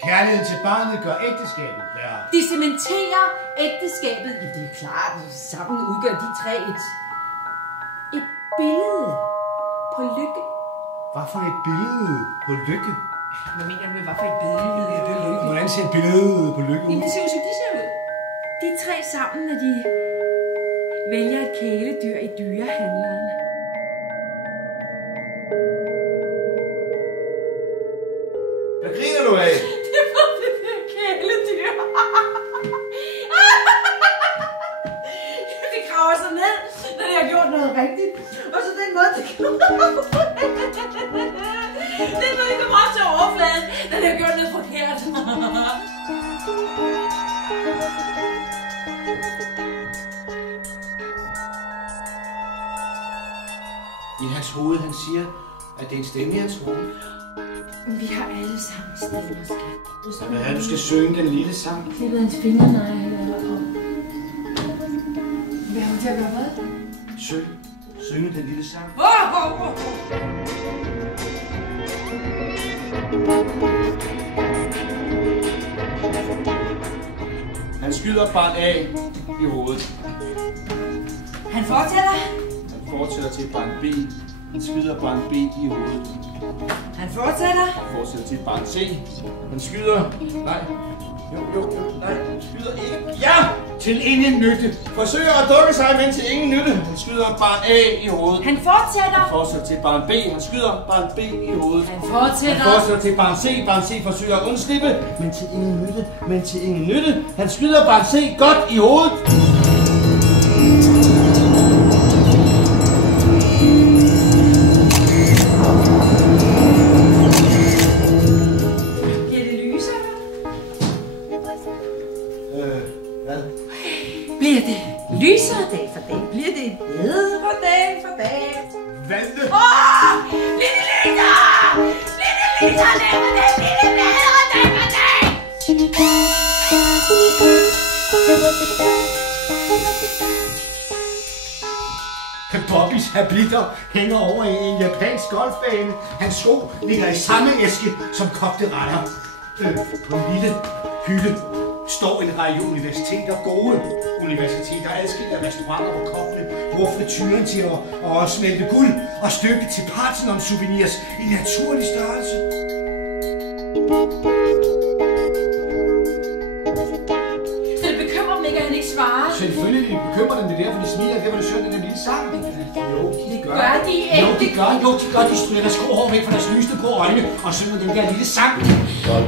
Kærligheden til barnet gør ægteskabet værre. De cementerer ægteskabet. Ja, det er klart, sammen udgør de tre et billede på lykke. Hvad for et billede på lykke? Hvad mener du med, hvad for et billede på lykke? Hvordan ser et billede på lykke ud? Jamen, det ser ud, som de ser ud. De tre sammen, når de vælger et kæledyr i dyrehandleren. Hvad griner du af? Det var det der kæledyr. Det graver sig ned, når det har gjort noget rigtigt. Og så den måde, det kommer op til overfladen, når det har gjort noget forkert. I hans hoved, han siger, at det er en stemme i hans hoved. Vi har alle sammen stemmer, skat. Hvad er du skal synge den lille sang? Klippet hans fingernegle eller op. Hvad har hun til at gøre hvad? Synge den lille sang. Han skyder barn A i hovedet. Han fortsætter. Han fortsætter til barn B. Han skyder barn B i hovedet. Han fortsætter. Han fortsætter til barn C. Han skyder... Nej. Jo. Nej, han skyder ikke. Ja! Til ingen nytte. Forsøger at dukke sig, men til ingen nytte. Han skyder barn A i hovedet. Han fortsætter. Han fortsætter til barn B. Han skyder barn B i hovedet. Han fortsætter. Han fortsætter til barn C. Barn C forsøger at undslippe, men til ingen nytte. Han skyder barn C godt i hovedet. Hvad? Bliver det lysere dag for dag? Bliver det bedre dag for dag? Hvad? Bliver det lysere? Bliver det lysere dag for dag? Bliver det bedre dag for dag? Bobbys habitter hænger over i en japansk golfbane. Hans sko ligger i samme æske som kogte retter. På en lille hylde står en række universiteter, gode universiteter, adskilt af restauranter, hvor kokkene bruger frityren til at smelte guld og stykke til Parthenon-souvenirs i naturlig størrelse. Så det bekymrer dem ikke, at han ikke svarer? Selvfølgelig bekymrer dem det derfor, de smiler. Det var det synd, den der lille sang. Jo, de gør. Gør de ikke? Jo, de gør. De stryger deres grå hår væk fra deres lysende grå øjne og synger den der lille sang. Godt.